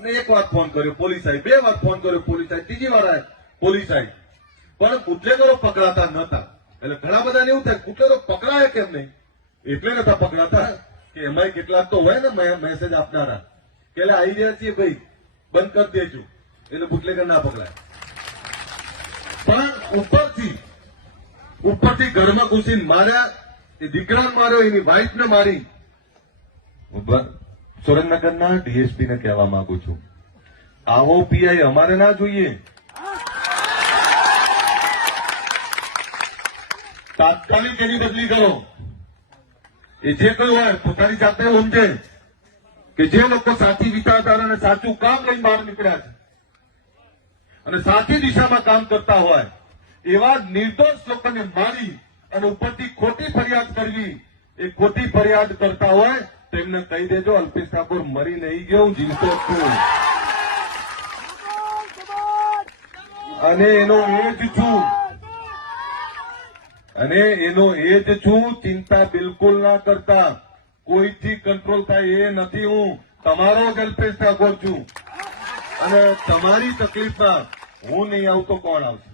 અને એક વાર ફોન કર્યો, પોલીસ આવી બે વાર ફોન કર્યો, પોલીસ આવી ત્રીજી વાર પોલીસ આવી પણ બુટલેગરો પકડાતા નતા. એટલે ઘણા બધાને એવું થાય બુટલેગરો પકડાય કેમ નહીં? એટલે નતા પકડાતા. કે એમાં કેટલાક તો હોય ને મેસેજ આપનારા. કે આવી રહ્યા છીએ ભાઈ, બંધ કરી દેજો. એટલે બુટલેગર ના પકડાય. પણ ઉપરથી ઉપરથી ઘરમાં ઘૂસીને માર્યા, એ દીકરાને માર્યો, એની વાઈફને મારી. સુરેન્દ્રનગરના ડીએસપીને કહેવા માંગુ છું. આવો પીઆઈ, અમારે ના જોઈએ. તાત્કાલિક એની બદલી કરો. એ જે કયું હોય, પોતાની જાતે સમજે કે જે લોકો સાચી વિચારધારા અને સાચું કામ લઈને બહાર નીકળ્યા છે અને સાચી દિશામાં કામ કરતા હોય, એવા નિર્દોષ લોકોને મારી અને ઉપરથી ખોટી ફરિયાદ કરવી એ ખોટી ફરિયાદ કરતા હોય તેમને કહી દેજો, અલ્પેશ ઠાકોર મરી નહીં ગયો, હું જીવતો છું. અને એનો એ જ છું. અને એનો એ છું, ચિંતા બિલકુલ ના કરતા. કોઈથી કંટ્રોલ થાય એ નથી હું. તમારો જ અલ્પેશ ઠાકોર છું. અને તમારી તકલીફમાં હું નહીં આવતો, કોણ આવશે?